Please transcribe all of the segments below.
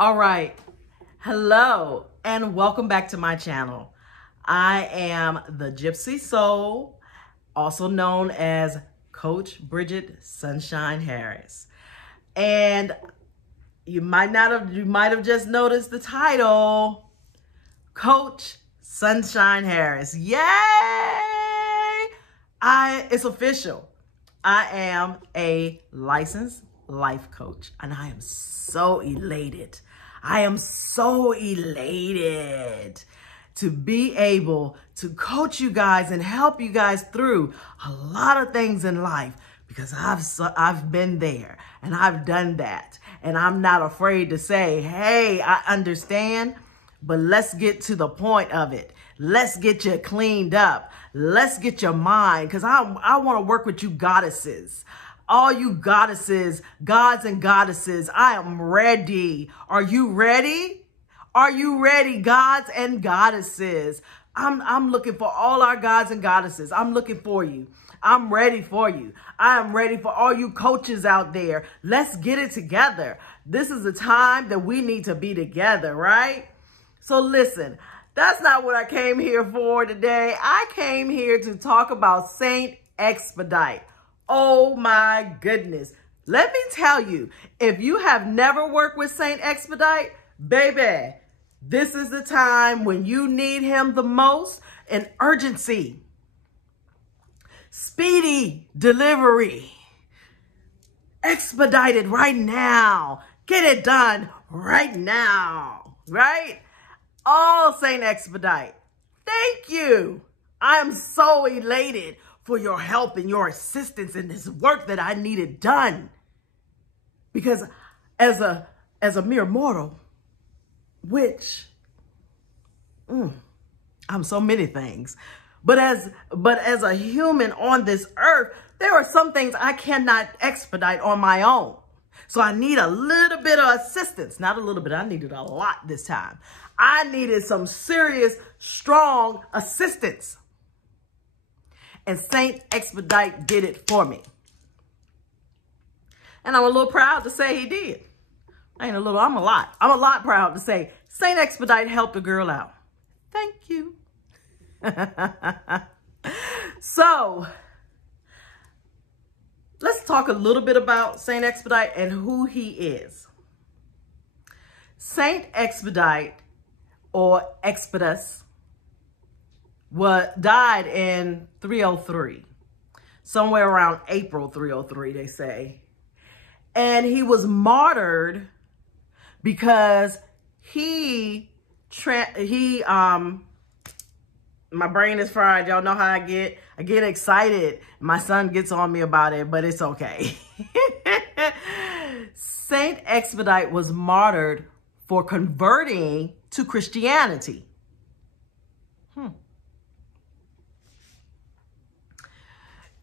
All right. Hello and welcome back to my channel. I am the Gypsy Soul, also known as Coach Bridget Sunshine Harris. And you might have just noticed the title, Coach Sunshine Harris. Yay! It's official. I am a licensed life coach and I am so elated. I am so elated to be able to coach you guys and help you guys through a lot of things in life, because I've been there and I've done that, and I'm not afraid to say, hey, I understand, but let's get to the point of it. Let's get you cleaned up. Let's get your mind, because I want to work with you goddesses. All you goddesses, gods and goddesses, I am ready. Are you ready? Are you ready, gods and goddesses? I'm looking for all our gods and goddesses. I'm looking for you. I'm ready for you. I am ready for all you coaches out there. Let's get it together. This is the time that we need to be together, right? So listen, that's not what I came here for today. I came here to talk about St Expedite. Oh my goodness. Let me tell you, if you have never worked with St Expedite, baby, this is the time when you need him the most. An urgency, speedy delivery, expedited right now. Get it done right now, right? Oh, St Expedite, thank you. I am so elated for your help and your assistance in this work that I needed done. Because as a mere mortal, which I'm so many things, but as a human on this earth, there are some things I cannot expedite on my own. So I need a little bit of assistance. Not a little bit, I needed a lot this time. I needed some serious, strong assistance. And St Expedite did it for me. And I'm a little proud to say he did. I'm a lot proud to say St Expedite helped a girl out. Thank you. So, let's talk a little bit about St Expedite and who he is. St Expedite, or Expedus, died in 303, somewhere around April 303, they say. And he was martyred because my brain is fried. Y'all know how I get. I get excited. My son gets on me about it, but it's okay. St Expedite was martyred for converting to Christianity.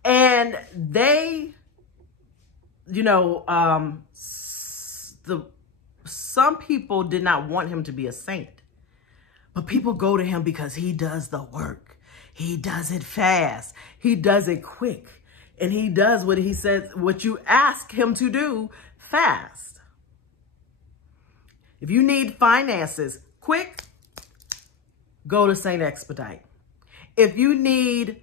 And they, some people did not want him to be a saint, but people go to him because he does the work. He does it fast. He does it quick. And he does what he says, what you ask him to do fast. If you need finances quick, go to St Expedite. If you need,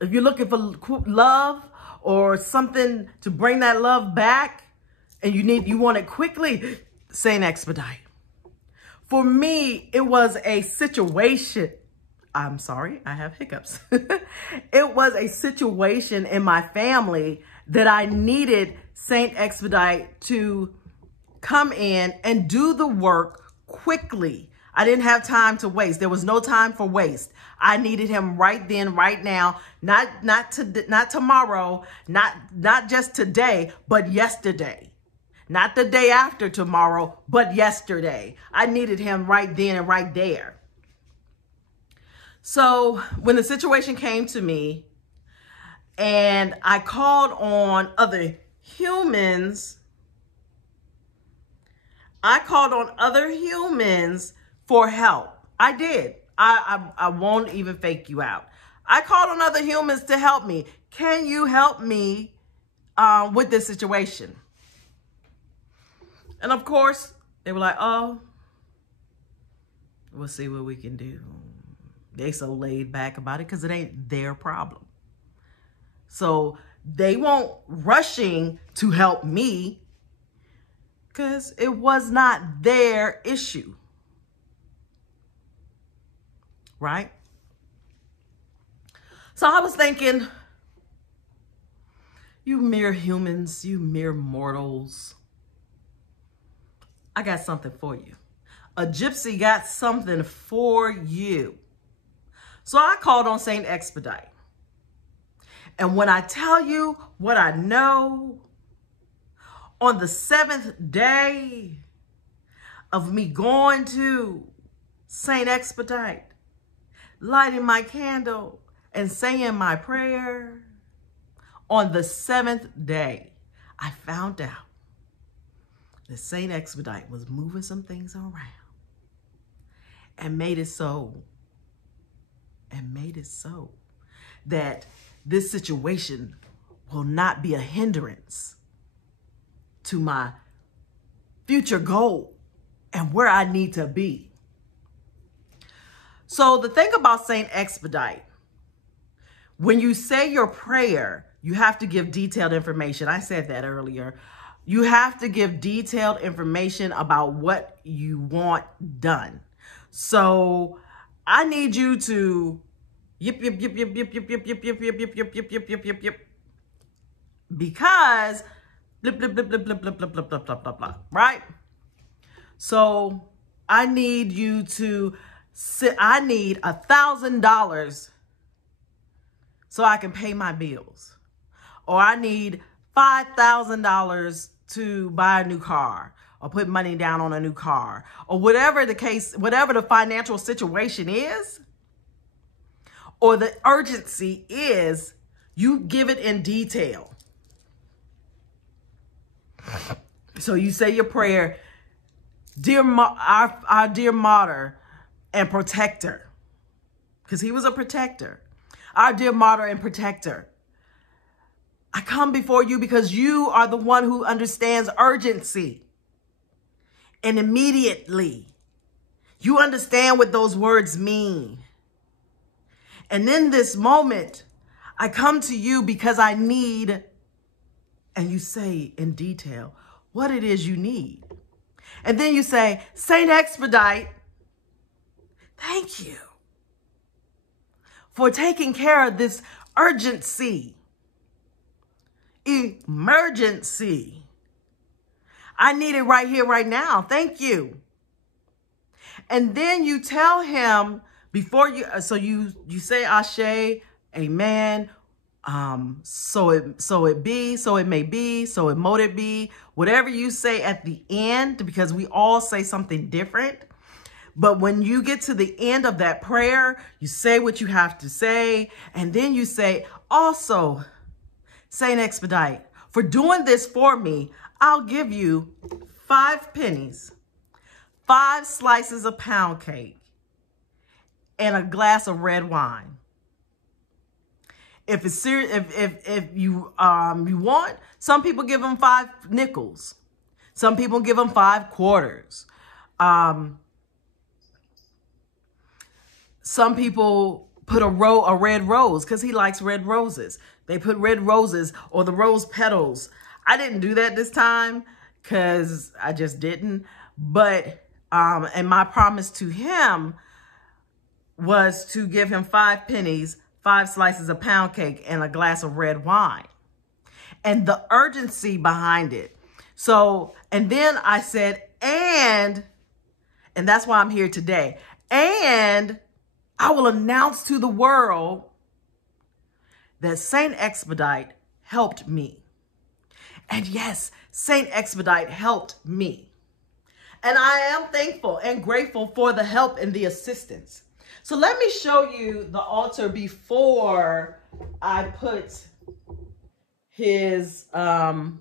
if you're looking for love or something to bring that love back and you want it quickly, St Expedite. For me, it was a situation. I'm sorry, I have hiccups. It was a situation in my family that I needed St Expedite to come in and do the work quickly. I didn't have time to waste. There was no time for waste. I needed him right then, right now, not tomorrow, not just today, but yesterday. Not the day after tomorrow, but yesterday. I needed him right then and right there. So when the situation came to me and I called on other humans, for help. I did. I won't even fake you out. I called on other humans to help me. Can you help me with this situation? And of course, they were like, oh, we'll see what we can do. They so laid back about it because it ain't their problem. So they won't rushing to help me because it was not their issue. Right? So I was thinking, you mere humans, you mere mortals, I got something for you. A gypsy got something for you. So I called on St Expedite. And when I tell you what I know, on the 7th day of me going to St Expedite, lighting my candle and saying my prayer, on the 7th day, I found out that St Expedite was moving some things around and made it so that this situation will not be a hindrance to my future goal and where I need to be. So the thing about St Expedite, when you say your prayer, you have to give detailed information. I said that earlier. You have to give detailed information about what you want done. So I need you to because blip, blip, blip, blip, blip, blip, blip, blip, blip, blip, blip, blip, right? So I need you to I need $1,000 so I can pay my bills. Or I need $5,000 to buy a new car or put money down on a new car or whatever the case, whatever the financial situation is or the urgency is, you give it in detail. So you say your prayer, our dear martyr and protector, because he was a protector. Our dear martyr and protector, I come before you because you are the one who understands urgency and immediately. You understand what those words mean. And in this moment, I come to you because I need, and you say in detail what it is you need. And then you say, St. Expedite, thank you for taking care of this urgency, emergency. I need it right here, right now. Thank you. And then you tell him before you, so you say Ashe, amen. So it be, so it may be, so it mote it be, whatever you say at the end, because we all say something different. But when you get to the end of that prayer, you say what you have to say. And then you say, also, St. Expedite, for doing this for me, I'll give you 5 pennies, 5 slices of pound cake, and a glass of red wine. If it's serious, if you you want, some people give them 5 nickels. Some people give them 5 quarters. Some people put a red rose because he likes red roses. They put red roses or the rose petals. I didn't do that this time because I just didn't. But and my promise to him was to give him 5 pennies, 5 slices of pound cake, and a glass of red wine. And the urgency behind it. So, and then I said, and that's why I'm here today. And I will announce to the world that St. Expedite helped me. And yes, St. Expedite helped me. And I am thankful and grateful for the help and the assistance. So let me show you the altar before I put his, I'm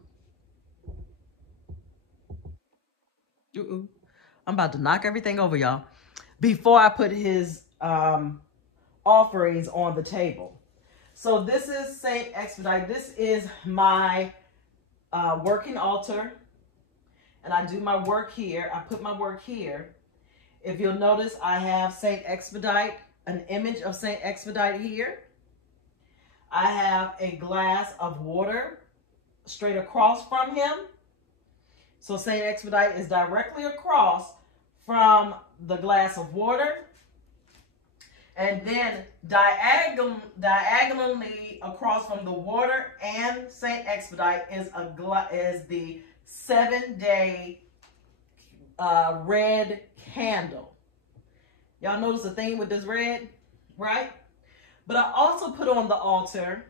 about to knock everything over, y'all. Before I put his offerings on the table. So this is St. Expedite. This is my working altar. and I do my work here. I put my work here. If you'll notice, I have St Expedite, an image of St Expedite here. I have a glass of water straight across from him. So St Expedite is directly across from the glass of water. And then diagonally across from the water and St Expedite is the 7-day red candle. Y'all notice the theme with this red, right? But I also put on the altar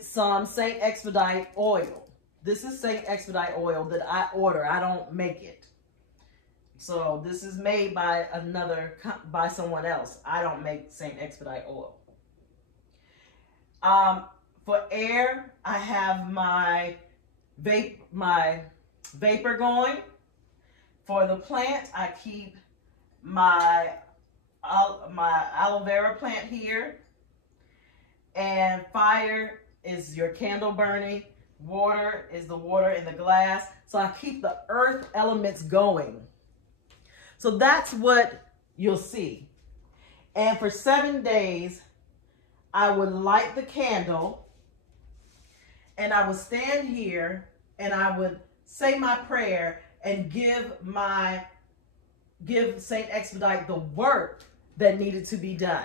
some St Expedite oil. This is St Expedite oil that I order. I don't make it. So this is made by someone else. I don't make St Expedite oil. For air, I have my vapor going. For the plant, I keep my aloe vera plant here. And fire is your candle burning. Water is the water in the glass. So I keep the earth elements going. So that's what you'll see. And for 7 days, I would light the candle and I would stand here and I would say my prayer and give St. Expedite the work that needed to be done.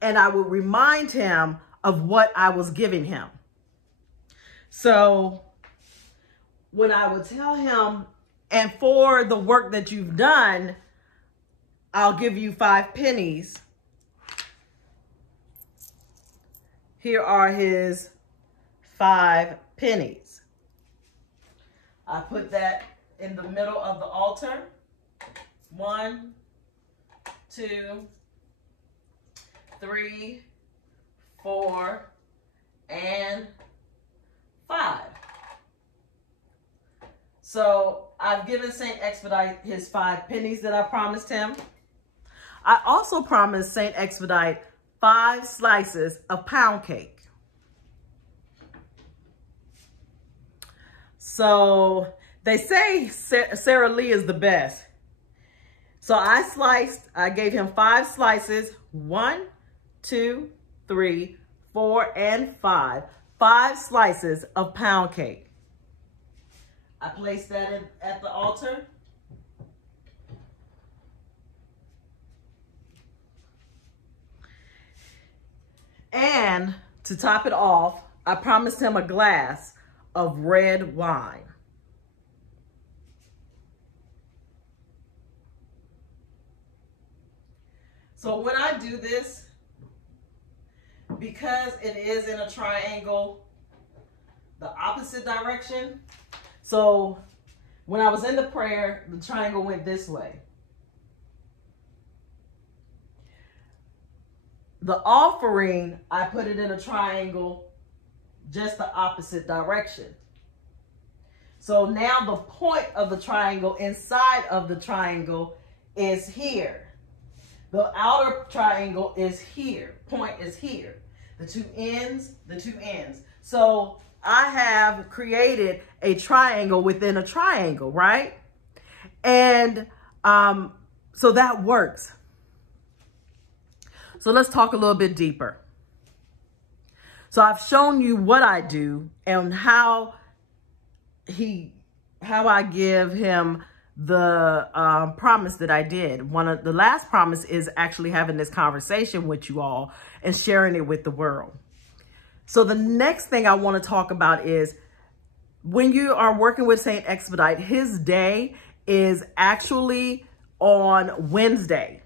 And I would remind him of what I was giving him. So when I would tell him, and for the work that you've done, I'll give you 5 pennies. Here are his 5 pennies. I put that in the middle of the altar. 1, 2, 3, 4, and 5. So I've given St. Expedite his 5 pennies that I promised him. I also promised St. Expedite 5 slices of pound cake. So they say Sarah Lee is the best. So I gave him 5 slices, 1, 2, 3, 4, and 5. 5 slices of pound cake. I placed that at the altar. And to top it off, I promised him a glass of red wine. So when I do this, because it is in a triangle, the opposite direction, so when I was in the prayer, the triangle went this way. The offering, I put it in a triangle, just the opposite direction. So now the point of the triangle inside of the triangle is here. The outer triangle is here. Point is here. The two ends. So I have created a triangle within a triangle, right? And so that works. So let's talk a little bit deeper. So I've shown you what I do and how I give him the promise that I did. One of the last promise is actually having this conversation with you all and sharing it with the world. So the next thing I want to talk about is when you are working with St. Expedite, his day is actually on Wednesday.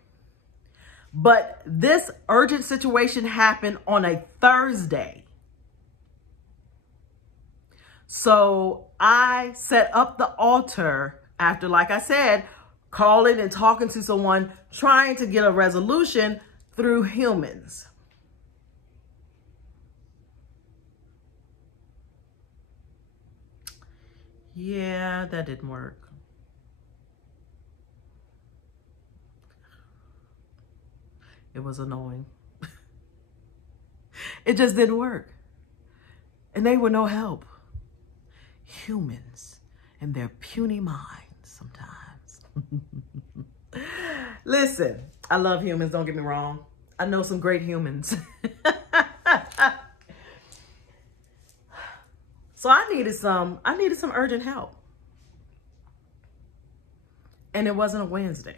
But this urgent situation happened on a Thursday. So I set up the altar after, like I said, calling and talking to someone, trying to get a resolution through humans. Yeah, that didn't work. It was annoying. It just didn't work. And they were no help. humans and their puny minds sometimes. Listen, I love humans, don't get me wrong. I know some great humans. So I needed some urgent help. And it wasn't a Wednesday.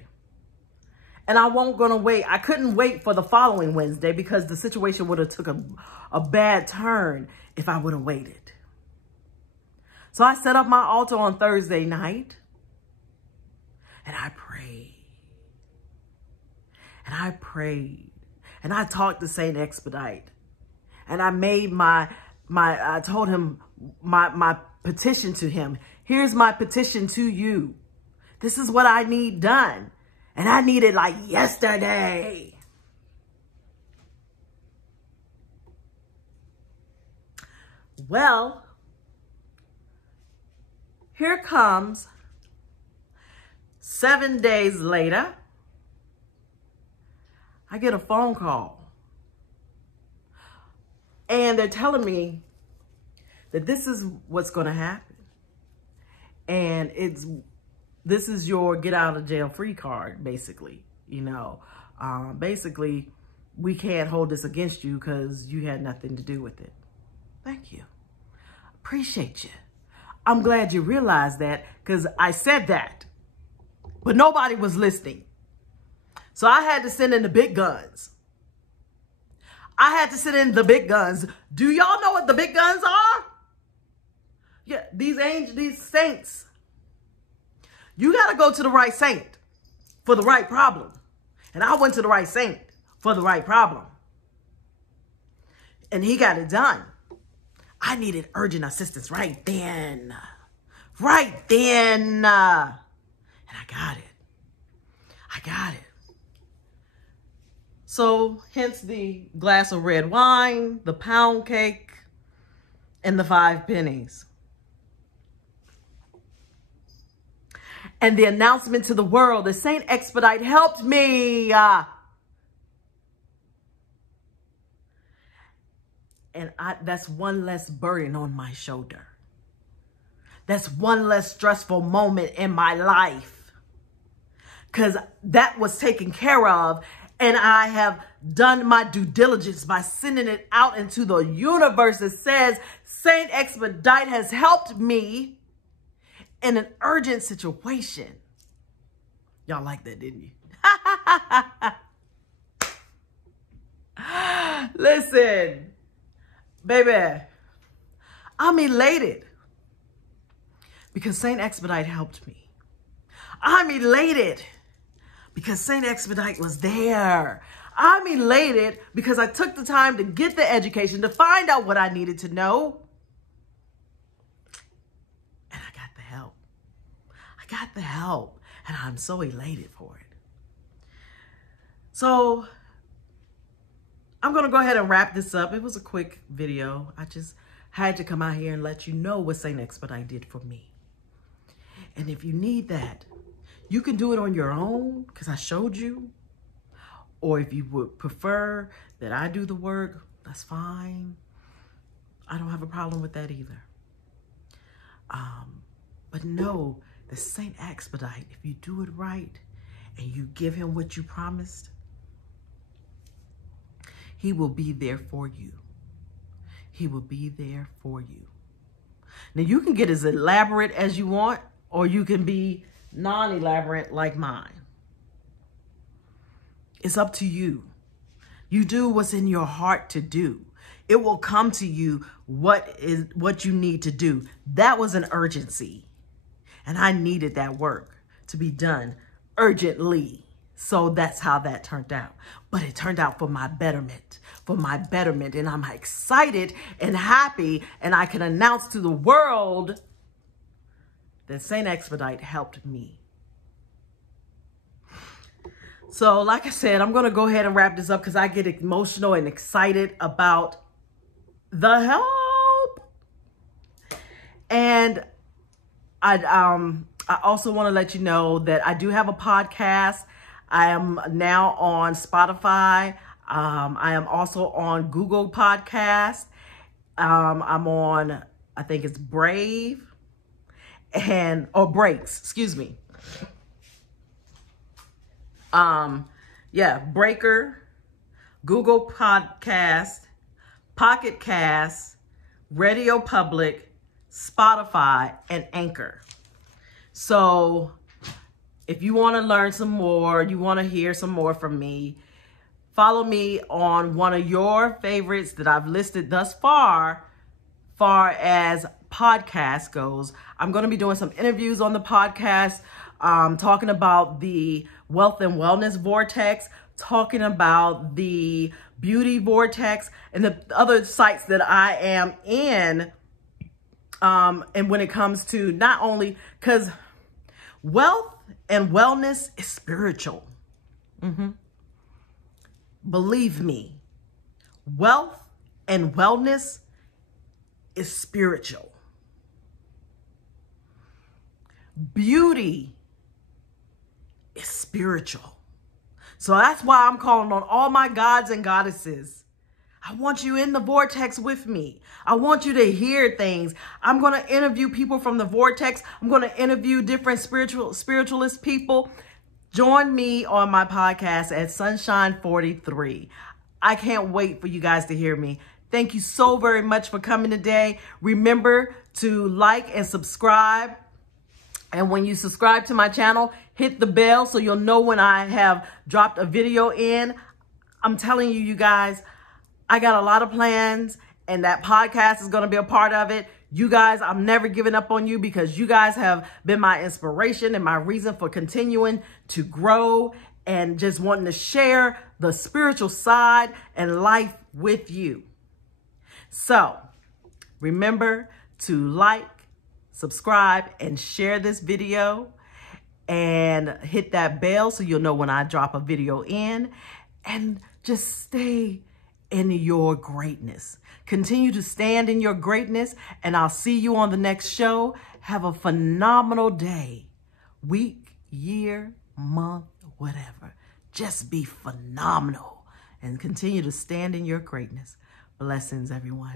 And I couldn't wait for the following Wednesday because the situation would have took a bad turn if I would have waited. So I set up my altar on Thursday night and I prayed. And I prayed. And I talked to St Expedite. And I made I told him my petition to him. Here's my petition to you. This is what I need done. And I need it like yesterday. Well, here comes 7 days later. I get a phone call. And they're telling me that this is what's going to happen. And this is your get out of jail free card, basically. You know, basically, we can't hold this against you because you had nothing to do with it. Thank you. Appreciate you. I'm glad you realized that because I said that, but nobody was listening. So I had to send in the big guns. I had to send in the big guns. Do y'all know what the big guns are? Yeah, these saints. You got to go to the right saint for the right problem. And I went to the right saint for the right problem. And he got it done. I needed urgent assistance right then. Right then. And I got it. I got it. So hence the glass of red wine, the pound cake, and the 5 pennies. And the announcement to the world that St Expedite helped me. And that's one less burden on my shoulder. That's one less stressful moment in my life. Because that was taken care of. And I have done my due diligence by sending it out into the universe that says St. Expedite has helped me in an urgent situation. Y'all like that, didn't you? Listen, baby, I'm elated because St. Expedite helped me. I'm elated because St. Expedite was there. I'm elated because I took the time to get the education, to find out what I needed to know. And I got the help. I got the help. And I'm so elated for it. So I'm going to go ahead and wrap this up. It was a quick video. I just had to come out here and let you know what St. Expedite did for me. And if you need that, you can do it on your own because I showed you. Or if you would prefer that I do the work, that's fine. I don't have a problem with that either. But know that St. Expedite, if you do it right and you give him what you promised, he will be there for you. He will be there for you. Now, you can get as elaborate as you want, or you can be non-elaborate like mine. It's up to you. You do what's in your heart to do. It will come to you what you need to do. That was an urgency. And I needed that work to be done urgently. So that's how that turned out. But it turned out for my betterment. And I'm excited and happy. And I can announce to the world that St. Expedite helped me. So like I said, I'm going to go ahead and wrap this up because I get emotional and excited about the help. And I also want to let you know that I do have a podcast. I am now on Spotify. I am also on Google Podcast. I'm on, I think it's Brave. or breaks, excuse me. Breaker, Google Podcast, Pocket Cast, Radio Public, Spotify, and Anchor. So if you want to learn some more, you want to hear some more from me, follow me on one of your favorites that I've listed thus far as podcast goes. I'm going to be doing some interviews on the podcast, talking about the wealth and wellness vortex, talking about the beauty vortex, and the other sites that I am in. And when it comes to not only, because wealth and wellness is spiritual. Believe me, wealth and wellness is spiritual. Beauty is spiritual. So that's why I'm calling on all my gods and goddesses. I want you in the vortex with me. I want you to hear things. I'm going to interview people from the vortex. I'm going to interview different spiritualist people. Join me on my podcast at Sunshine 43. I can't wait for you guys to hear me. Thank you so very much for coming today. Remember to like and subscribe. And when you subscribe to my channel, hit the bell so you'll know when I have dropped a video in. I'm telling you, you guys, I got a lot of plans, and that podcast is going to be a part of it. You guys, I'm never giving up on you, because you guys have been my inspiration and my reason for continuing to grow and just wanting to share the spiritual side and life with you. So remember to like, subscribe, and share this video, and hit that bell so you'll know when I drop a video in, and just stay in your greatness. Continue to stand in your greatness, and I'll see you on the next show. Have a phenomenal day, week, year, month, whatever. Just be phenomenal and continue to stand in your greatness. Blessings, everyone.